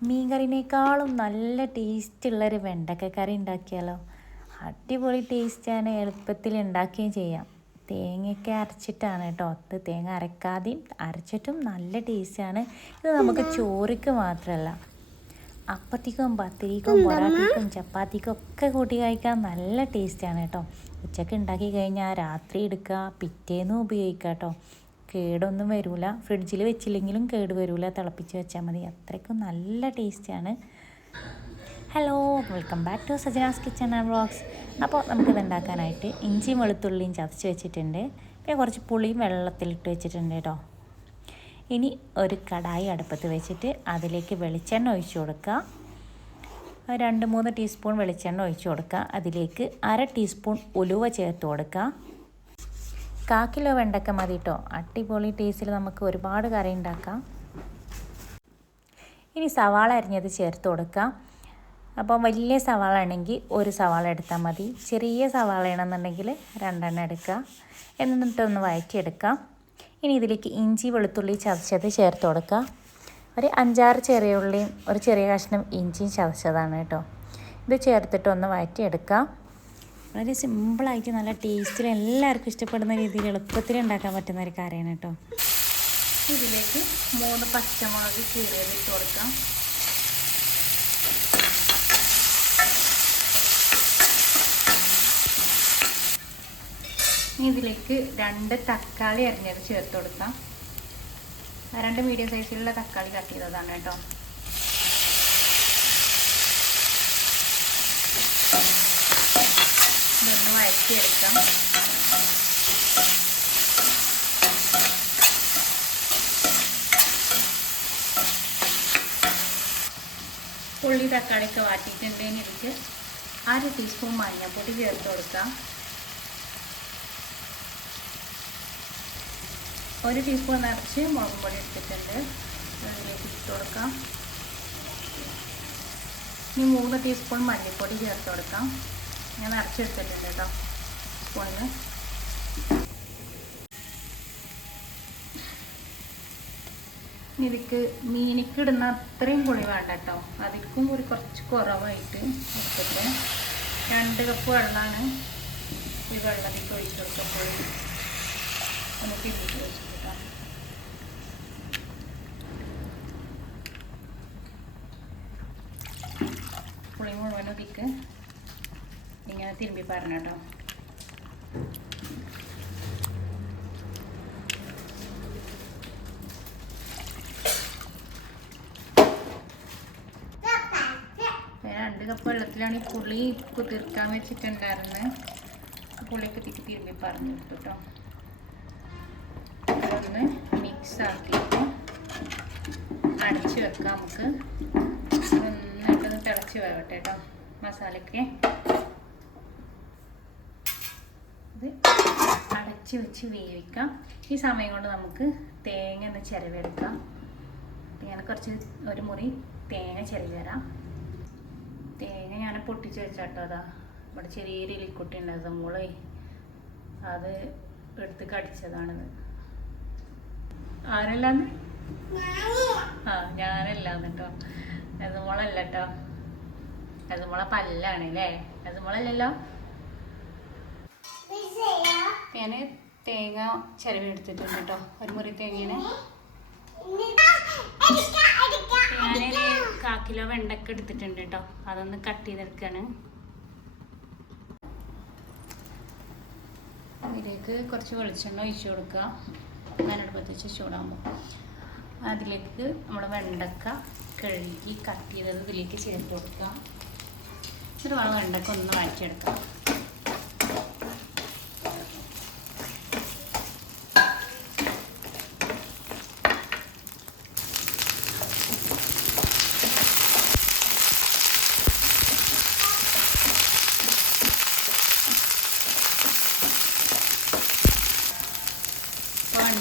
മീൻകറിനേക്കാളും നല്ല ടേസ്റ്റുള്ളൊരു വെണ്ടക്ക കറി ഉണ്ടാക്കിയാലോ? അടിപൊളി ടേസ്റ്റാണ് എളുപ്പത്തിൽ ഉണ്ടാക്കുകയും ചെയ്യാം. തേങ്ങയൊക്കെ അരച്ചിട്ടാണ് കേട്ടോ. അത് തേങ്ങ അരക്കാതെയും അരച്ചിട്ടും നല്ല ടേസ്റ്റാണ് ഇത് നമുക്ക് ചോറിക്ക് മാത്രമല്ല അപ്പത്തിക്കും പത്തിരിക്കും പൊറാട്ടിക്കും ചപ്പാത്തിക്കും ഒക്കെ കൂട്ടി കഴിക്കാൻ നല്ല ടേസ്റ്റാണ് കേട്ടോ. ഉച്ചയ്ക്ക് ഉണ്ടാക്കി കഴിഞ്ഞാൽ രാത്രി എടുക്കുക പിറ്റേന്നും ഉപയോഗിക്കാം കേട്ടോ. കേടൊന്നും വരില്ല ഫ്രിഡ്ജിൽ വെച്ചില്ലെങ്കിലും കേട് വരില്ല തിളപ്പിച്ച് വെച്ചാൽ മതി. അത്രയ്ക്കും നല്ല ടേസ്റ്റാണ്. Hello welcome back to Sajana's kitchen and vlogs അപ്പോൾ നമുക്കിത് ഉണ്ടാക്കാനായിട്ട് ഇഞ്ചിയും വെളുത്തുള്ളിയും ചതച്ച് വെച്ചിട്ടുണ്ട്. പിന്നെ കുറച്ച് പുളിയും വെള്ളത്തിലിട്ട് വെച്ചിട്ടുണ്ട് കേട്ടോ. ഇനി ഒരു കടായി അടുപ്പത്ത് വെച്ചിട്ട് അതിലേക്ക് വെളിച്ചെണ്ണ ഒഴിച്ച് കൊടുക്കുക. രണ്ട് മൂന്ന് ടീസ്പൂൺ വെളിച്ചെണ്ണ ഒഴിച്ചു കൊടുക്കുക. അതിലേക്ക് അര ടീസ്പൂൺ ഉലുവ ചേർത്ത് കൊടുക്കുക. കാ കിലോ വെണ്ടക്ക മതി കേട്ടോ അടിപൊളി ടേസ്റ്റിൽ നമുക്ക് ഒരുപാട് കറി ഉണ്ടാക്കാം ഇനി സവാള അരിഞ്ഞത് ചേർത്ത് കൊടുക്കാം. അപ്പോൾ വലിയ സവാള ആണെങ്കിൽ ഒരു സവാള എടുത്താൽ മതി. ചെറിയ സവാള ആണെന്നുണ്ടെങ്കിൽ രണ്ടെണ്ണം എടുക്കുക എന്നിട്ടൊന്ന് വഴറ്റിയെടുക്കാം. ഇനി ഇതിലേക്ക് ഇഞ്ചി വെളുത്തുള്ളി ചതച്ചത് ചേർത്ത് കൊടുക്കുക ഒരു അഞ്ചാറ് ചെറിയ ഉള്ളിയും ഒരു ചെറിയ കഷ്ണം ഇഞ്ചിയും ചതച്ചതാണ് കേട്ടോ ഇത് ചേർത്തിട്ടൊന്ന് വഴറ്റിയെടുക്കാം. വളരെ സിമ്പിളായിട്ട് നല്ല ടേസ്റ്റിൽ എല്ലാവർക്കും ഇഷ്ടപ്പെടുന്ന രീതിയിൽ എളുപ്പത്തിൽ ഉണ്ടാക്കാൻ പറ്റുന്ന ഒരു കറിയാണ് കേട്ടോ. ഇതിലേക്ക് മൂന്ന് പച്ചമുളക് കീറിയത് ഇട്ട് കൊടുക്കാം. ഇതിലേക്ക് രണ്ട് തക്കാളി അരിഞ്ഞത് ചേർത്ത് കൊടുക്കാം. രണ്ട് മീഡിയം സൈസിലുള്ള തക്കാളി കട്ട് ചെയ്തതാണ് കേട്ടോ. വഴറ്റിയെടുക്കാം ഉള്ളി തക്കാളിയൊക്കെ വാട്ടിയിട്ടുണ്ടെങ്കിൽ ഇതിലേക്ക് അര ടീസ്പൂൺ മഞ്ഞൾപ്പൊടി ചേർത്ത് കൊടുക്കാം. ഒരു ടീസ്പൂൺ നിറച്ച് മുളക് പൊടി എടുത്തിട്ടുണ്ട്. അതിലേക്ക് ഇട്ട് കൊടുക്കാം. ഇനി മൂന്ന് ടീസ്പൂൺ മല്ലിപ്പൊടി ചേർത്ത് കൊടുക്കാം. ഞാൻ നിറച്ചെടുത്തിട്ടുണ്ട് കേട്ടോ. സ്പൂണിൽ ഇതിക്ക് മീനിക്ക് ഇടുന്ന അത്രയും പുളി വേണ്ട കേട്ടോ. അതിക്കും ഒരു കുറച്ച് കുറവായിട്ട് എടുത്തിട്ട് രണ്ട് കപ്പ് വെള്ളമാണ് ഈ വെള്ളത്തിൽ ഒഴിച്ചു കൊടുക്കുക പുളി ഒന്ന് തിരിച്ച് വെച്ചിട്ട് പുളി മുഴുവൻ ഒതിക്ക് ഇങ്ങനെ തിരുമ്പി പറഞ്ഞ കേട്ടോ. രണ്ട് കപ്പ് വെള്ളത്തിലാണ് ഈ പുളി കുതിർക്കാൻ വെച്ചിട്ടുണ്ടായിരുന്നത് പുളിയൊക്കെ തിരി തിരുമ്പി പറഞ്ഞു കൊടുത്തു കേട്ടോ അതൊന്ന് മിക്സ് ആക്കിയിട്ട് അടച്ച് വെക്കാം നമുക്ക്. നന്നായിട്ടൊന്ന് തിളച്ച് വേവട്ടെ കേട്ടോ മസാലയ്ക്ക് ഇത് അടച്ച് വെച്ച് വേവിക്കാം. ഈ സമയം കൊണ്ട് നമുക്ക് തേങ്ങ ഒന്ന് ചിരവെടുക്കാം ഞാൻ കുറച്ച് ഒരു മുറി തേങ്ങ ചിരവ് തരാം തേങ്ങ ഞാൻ പൊട്ടിച്ച് വെച്ചാട്ടോ അതാ. ഇവിടെ ചെറിയൊരു എലിക്കുട്ടി ഉണ്ടായത് മോളെ അത് എടുത്ത് കടിച്ചതാണിത്. ആരല്ലാന്ന്? ആ ഞാനല്ലാന്ന് കേട്ടോ അത് മോളല്ല കേട്ടോ അത് മോളെ പല്ലാണ് അല്ലേ അത് മോളല്ലല്ലോ ഞാൻ തേങ്ങ ചിരവി എടുത്തിട്ടുണ്ട് കേട്ടോ ഒരു മുറി തേങ്ങേനെ. ഞാനൊരു കാ കിലോ വെണ്ടക്ക എടുത്തിട്ടുണ്ട് കേട്ടോ അതൊന്ന് കട്ട് ചെയ്തെടുക്കാണ്. അതിലേക്ക് കുറച്ച് വെളിച്ചെണ്ണ ഒഴിച്ചു കൊടുക്കുക. ഞാനടുപ്പത്ത് വെച്ച് ചൂടാകുമ്പോൾ. അതിലേക്ക് നമ്മുടെ വെണ്ടക്ക കഴുകി കട്ട് ചെയ്തത് ഇതിലേക്ക് ചേർത്ത് കൊടുക്കാം എന്നിട്ട് വേണം വെണ്ടക്ക ഒന്ന് വഴറ്റിയെടുക്കാം.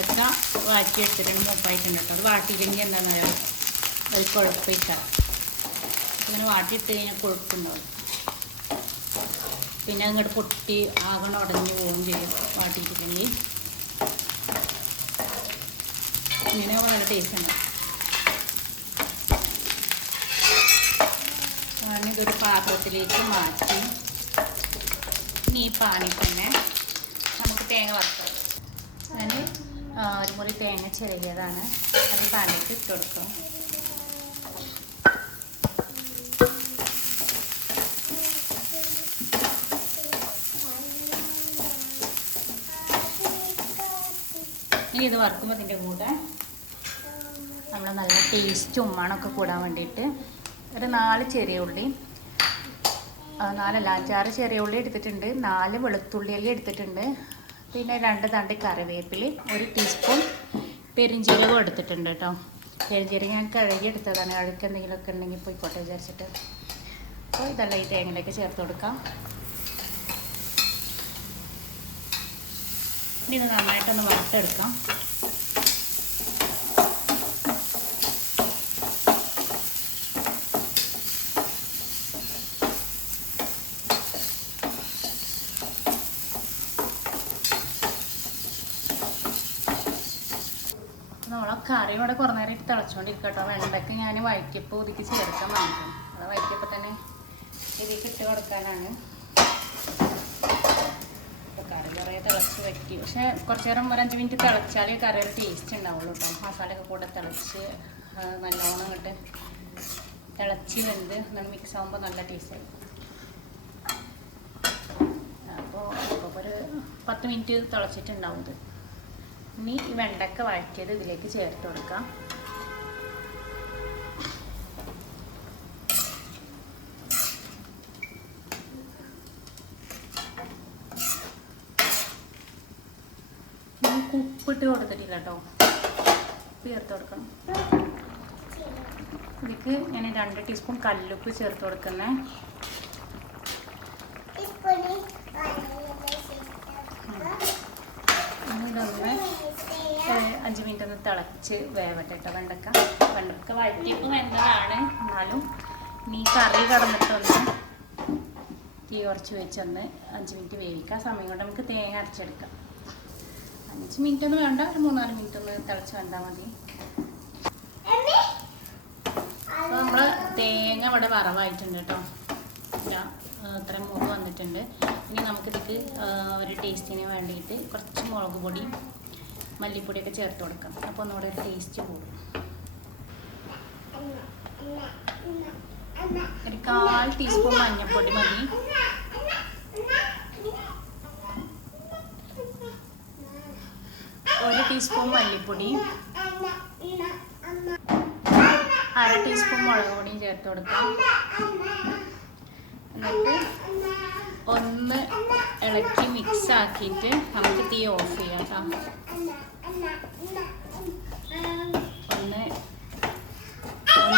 വെണ്ടക്ക വാറ്റി എടുത്തിട്ടുണ്ട് മൂപ്പായിട്ടുണ്ട് കേട്ടോ. അത് വാട്ടിയില്ലെങ്കിൽ എന്താണെന്നറിയാം അത് കുഴപ്പമില്ല. അങ്ങനെ വാട്ടിയിട്ട് കഴിഞ്ഞാൽ കൊഴുപ്പുണ്ടാവും. പിന്നെ അങ്ങോട്ട് പൊട്ടി ആകണം അടഞ്ഞ് പോവുകയും ചെയ്യും വാട്ടിയിട്ടില്ലെങ്കിൽ. ഇങ്ങനെ വളരെ ടേസ്റ്റ് ഉണ്ടാവും. ഇതൊരു പാത്രത്തിലേക്ക് മാറ്റി. ഇനി ഈ പാനിൽ തന്നെ നമുക്ക് തേങ്ങ വറുത്തത് ഞാൻ ഒരു മുറി തേങ്ങ ചെറിയതാണ് അത് പാലേക്ക് ഇട്ട് കൊടുക്കും. ഇനി ഇത് വറുക്കുമ്പോൾ ഇതിന്റെ കൂടെ നമ്മൾ നല്ല ടേസ്റ്റും ഉമ്മാണൊക്കെ കൂടാൻ വേണ്ടിയിട്ട് ഒരു നാല് ചെറിയ ഉള്ളി നാലല്ല അഞ്ചാറ് ചെറിയ ഉള്ളി എടുത്തിട്ടുണ്ട്. നാല് വെളുത്തുള്ളി അല്ലി എടുത്തിട്ടുണ്ട്. പിന്നെ രണ്ട് തണ്ട് കറിവേപ്പില ഒരു ടീസ്പൂൺ പെരിഞ്ചീരകം എടുത്തിട്ടുണ്ട് കേട്ടോ. പെരിഞ്ചീരകം ഞാൻ കഴുകി എടുത്തതാണ് അഴുക്ക് എന്തെങ്കിലുമൊക്കെ ഉണ്ടെങ്കിൽ പോയിക്കോട്ടെ വിചാരിച്ചിട്ട്. അപ്പോൾ ഇതെല്ലാം ഈ തേങ്ങയിലേക്ക് ചേർത്ത് കൊടുക്കാം. ഇനി ഇത് നന്നായിട്ടൊന്ന് വറുത്തെടുക്കാം. കറി ഇവിടെ കുറേ നേരം ഇട്ട് തിളച്ചുകൊണ്ടിരിക്കട്ടോ കേട്ടോ. വെണ്ടയ്ക്ക് ഞാൻ വൈക്കപ്പ് ഒതുക്കി ചേർക്കാൻ വാങ്ങിക്കും അത് വൈക്കപ്പ് തന്നെ ഇതിലേക്ക് ഇട്ട് കൊടുക്കാനാണ്. കറി കുറേ തിളച്ച് വെക്കി പക്ഷേ കുറച്ച് നേരം ഒരു അഞ്ച് മിനിറ്റ് തിളച്ചാലേ കറിയുടെ ടേസ്റ്റ് ഉണ്ടാവുള്ളൂ കേട്ടോ. മസാലയൊക്കെ കൂടെ തിളച്ച് നല്ലോണം ഇങ്ങോട്ട് തിളച്ച് വെന്ത് മിക്സ് ആകുമ്പോൾ നല്ല ടേസ്റ്റ് ആയി അപ്പോൾ ഇപ്പോൾ ഒരു പത്ത് മിനിറ്റ് തിളച്ചിട്ടുണ്ടാവും ഇത്. ഇനി ഈ വെണ്ടക്ക വഴറ്റിയത് ഇതിലേക്ക് ചേർത്ത് കൊടുക്കാം. നമുക്ക് ഉപ്പിട്ട് കൊടുത്തിട്ടില്ല കേട്ടോ. ഉപ്പ് ചേർത്ത് കൊടുക്കണം. ഇതിക്ക് ഞാൻ രണ്ട് ടീസ്പൂൺ കല്ലുപ്പ് ചേർത്ത് കൊടുക്കുന്നേ. അഞ്ച് മിനിറ്റ് ഒന്ന് തിളച്ച് വേവട്ടെ കേട്ടോ വെണ്ടക്ക. വെണ്ടക്ക വഴറ്റിയപ്പോൾ വെന്തതാണ്. എന്നാലും നീ കറി കടന്നിട്ടൊന്ന് തീ കുറച്ച് വെച്ചൊന്ന് അഞ്ച് മിനിറ്റ് വേവിക്കാം. സമയം കൊണ്ട് നമുക്ക് തേങ്ങ അരച്ചെടുക്കാം. അഞ്ച് മിനിറ്റ് ഒന്നും വേണ്ട. ഒരു മൂന്നാൽ മിനിറ്റ് ഒന്ന് തിളച്ച് വെന്താൽ മതി. അപ്പോൾ നമ്മൾ തേങ്ങ ഇവിടെ വറവായിട്ടുണ്ട് കേട്ടോ ഞാൻ ഇത്ര മൂന്ന് വന്നിട്ടുണ്ട്. ഇനി നമുക്കിതിക്ക് ഒരു ടേസ്റ്റിന് വേണ്ടിയിട്ട് കുറച്ച് മുളക് പൊടി മല്ലിപ്പൊടിയൊക്കെ ചേർത്ത് കൊടുക്കാം. അപ്പോൾ ഒന്നുകൂടെ ടേസ്റ്റ് കൂടും. ഒരു കാൽ ടീസ്പൂൺ മഞ്ഞൾപ്പൊടി മതി. ഒരു ടീസ്പൂൺ മല്ലിപ്പൊടി. അര ടീസ്പൂൺ മുളക് പൊടിയും ചേർത്ത് കൊടുക്കാം. എന്നിട്ട് ഒന്ന് ഇളക്കി മിക്സ് ആക്കിയിട്ട് നമുക്ക് തീ ഓഫ് ചെയ്യാം കേട്ടോ ഒന്ന്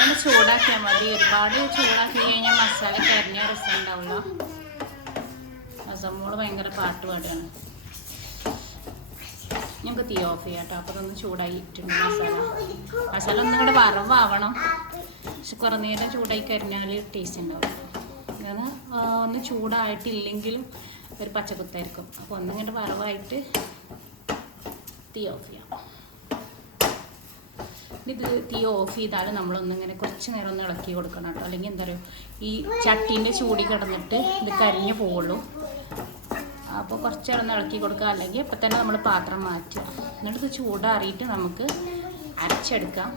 ഒന്നിന് ചൂടാക്കിയാൽ മതി. ഒരുപാട് ചൂടാക്കി കഴിഞ്ഞാൽ മസാല കരിഞ്ഞ രസം ഉണ്ടാവില്ല. അസമ്മോൾ ഭയങ്കര പാട്ട് പാടുകയാണ് ഞങ്ങൾക്ക് തീ ഓഫ് ചെയ്യാം കേട്ടോ. അപ്പോൾ അതൊന്ന് ചൂടായിട്ടുണ്ട് മസാല. മസാല ഒന്നും കൂടെ വറവാവണം. പക്ഷെ കുറേ നേരം ചൂടായി കഴിഞ്ഞാൽ ടേസ്റ്റ് ഉണ്ടാവും അങ്ങനെ ഒന്ന് ചൂടായിട്ടില്ലെങ്കിലും ഒരു പച്ചക്കുത്തായിരിക്കും. അപ്പോൾ ഒന്നിങ്ങോട്ട് വറവായിട്ട് തീ ഓഫ് ചെയ്യാം. ഇത് തീ ഓഫ് ചെയ്താൽ നമ്മളൊന്നിങ്ങനെ കുറച്ച് നേരം ഒന്ന് ഇളക്കി കൊടുക്കണം കേട്ടോ. അല്ലെങ്കിൽ എന്താ പറയുക ഈ ചട്ടീന്റെ ചൂടി കിടന്നിട്ട് ഇത് കരിഞ്ഞു പോവുള്ളൂ. അപ്പോൾ കുറച്ച് നേരം ഒന്ന് ഇളക്കി കൊടുക്കുക. അല്ലെങ്കിൽ ഇപ്പം തന്നെ നമ്മൾ പാത്രം മാറ്റുക. എന്നിട്ട് ഇത് ചൂടാറിയിട്ട് നമുക്ക് അരച്ചെടുക്കാം.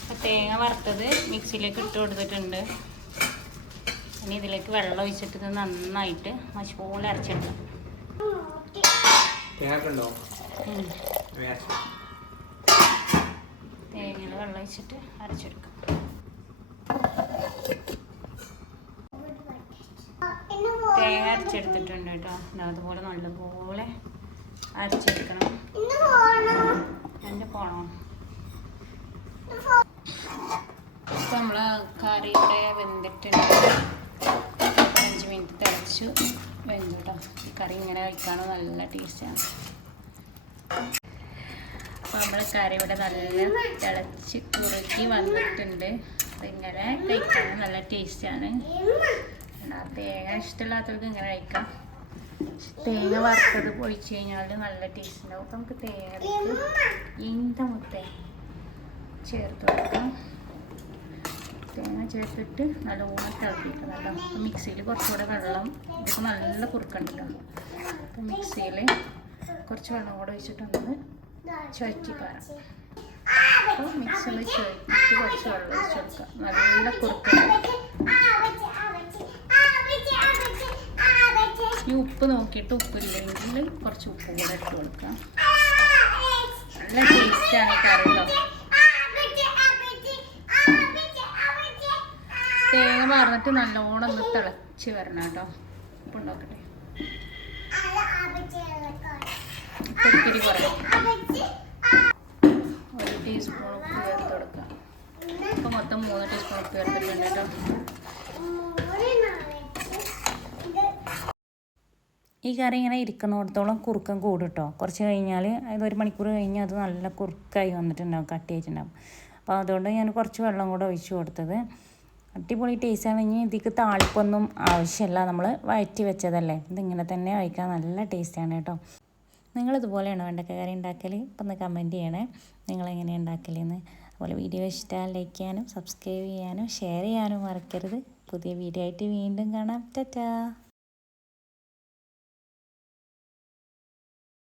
അപ്പോൾ തേങ്ങ വറുത്തത് മിക്സിയിലേക്ക് ഇട്ട് കൊടുത്തിട്ടുണ്ട്. ഇനി ഇതിലേക്ക് വെള്ളം ഒഴിച്ചിട്ട് ഇത് നന്നായിട്ട് മഷി അരച്ചെടുക്കാം. തേങ്ങ ഉണ്ടോ? വെള്ളം ഒഴിച്ചിട്ട് അരച്ചെടുക്കാം. തേങ്ങ അരച്ചെടുത്തിട്ടുണ്ട് കേട്ടോ. അതുപോലെ നല്ലപോലെ അരച്ചെടുക്കണം. എന്റെ പോണോ. ഇപ്പം നമ്മൾ കറിയുടെ വെന്തിട്ടുണ്ട്. അഞ്ച് മിനിറ്റ് തിളച്ചു വെന്തു കേട്ടോ. ഈ കറി ഇങ്ങനെ കഴിക്കാനോ നല്ല ടേസ്റ്റാണ്. അപ്പോൾ നമ്മൾ കറി ഇവിടെ നല്ല തിളച്ച് കുറുക്കി വന്നിട്ടുണ്ട്. ഇങ്ങനെ കഴിക്കാൻ നല്ല ടേസ്റ്റാണ് തേങ്ങ ഇഷ്ടമില്ലാത്തവർക്ക് ഇങ്ങനെ കഴിക്കാം. തേങ്ങ വറുത്തത് പൊഴിച്ചു കഴിഞ്ഞാൽ നല്ല ടേസ്റ്റ് ഉണ്ടാവും. അപ്പം നമുക്ക് തേങ്ങ ഇന്ത മുത്ത ചേർത്ത് കൊടുക്കാം. തേങ്ങ ചേർത്തിട്ട് നല്ലോണം കേട്ടോ. നല്ല മിക്സിയിൽ കുറച്ചുകൂടെ വെള്ളം ഇതിപ്പോൾ നല്ല കുറുക്കണ്ടല്ലോ. അപ്പൊ മിക്സിയിൽ കുറച്ച് വെള്ളം കൂടെ ഒഴിച്ചിട്ടൊന്ന് ചുഴറ്റി പാരാം അപ്പോൾ മിക്സിയിൽ ചുഴറ്റിട്ട് കുറച്ച് വെള്ളം ഒഴിച്ച് കൊടുക്കാം നല്ല കുറുക്കുണ്ട് ഈ ഉപ്പ് നോക്കിയിട്ട് ഉപ്പില്ലെങ്കിൽ കുറച്ച് ഉപ്പ് കൂടെ ഇട്ട് കൊടുക്കാം. നല്ല ടേസ്റ്റാണ് ഈ കറി കേട്ടോ തേങ്ങ പറഞ്ഞിട്ട് നല്ലോണം ഒന്ന് തിളച്ച് വരണം കേട്ടോ. ഉപ്പ് ഉണ്ടാക്കട്ടെ ഒത്തിരി കുറയും ഒരു ടീസ്പൂൺ ഉപ്പ് ചേർത്ത് കൊടുക്കാം അപ്പോൾ മൊത്തം മൂന്ന് ടീസ്പൂൺ ഉപ്പ് ചേർത്തിട്ടുണ്ട് കേട്ടോ ഈ കറി ഇങ്ങനെ ഇരിക്കുന്നിടത്തോളം കുറുക്കം കൂടും കേട്ടോ കുറച്ച് കഴിഞ്ഞാൽ അതായത് ഒരു മണിക്കൂർ കഴിഞ്ഞാൽ അത് നല്ല കുറുക്കായി വന്നിട്ടുണ്ടാവും കട്ടിയായിട്ടുണ്ടാവും അപ്പോൾ അതുകൊണ്ട് ഞാൻ കുറച്ച് വെള്ളം കൂടെ ഒഴിച്ചു കൊടുത്തത്. അടിപൊളി ടേസ്റ്റ് ആണെങ്കിൽ ഇതിക്ക് താളിപ്പൊന്നും ആവശ്യമില്ല. നമ്മൾ വഴറ്റി വെച്ചതല്ലേ. ഇതിങ്ങനെ തന്നെ കഴിക്കാൻ നല്ല ടേസ്റ്റാണ് കേട്ടോ നിങ്ങളിതുപോലെയാണോ വെണ്ടക്ക കറി ഉണ്ടാക്കൽ അപ്പം ഒന്ന് കമന്റ് ചെയ്യണേ. നിങ്ങളെങ്ങനെയാണ് ഉണ്ടാക്കലെന്ന്. അതുപോലെ വീഡിയോ ഇഷ്ടമായാൽ ലൈക്ക് ചെയ്യാനും സബ്സ്ക്രൈബ് ചെയ്യാനും ഷെയർ ചെയ്യാനും മറക്കരുത്. പുതിയ വീഡിയോ ആയിട്ട് വീണ്ടും കാണാം. ടാറ്റാ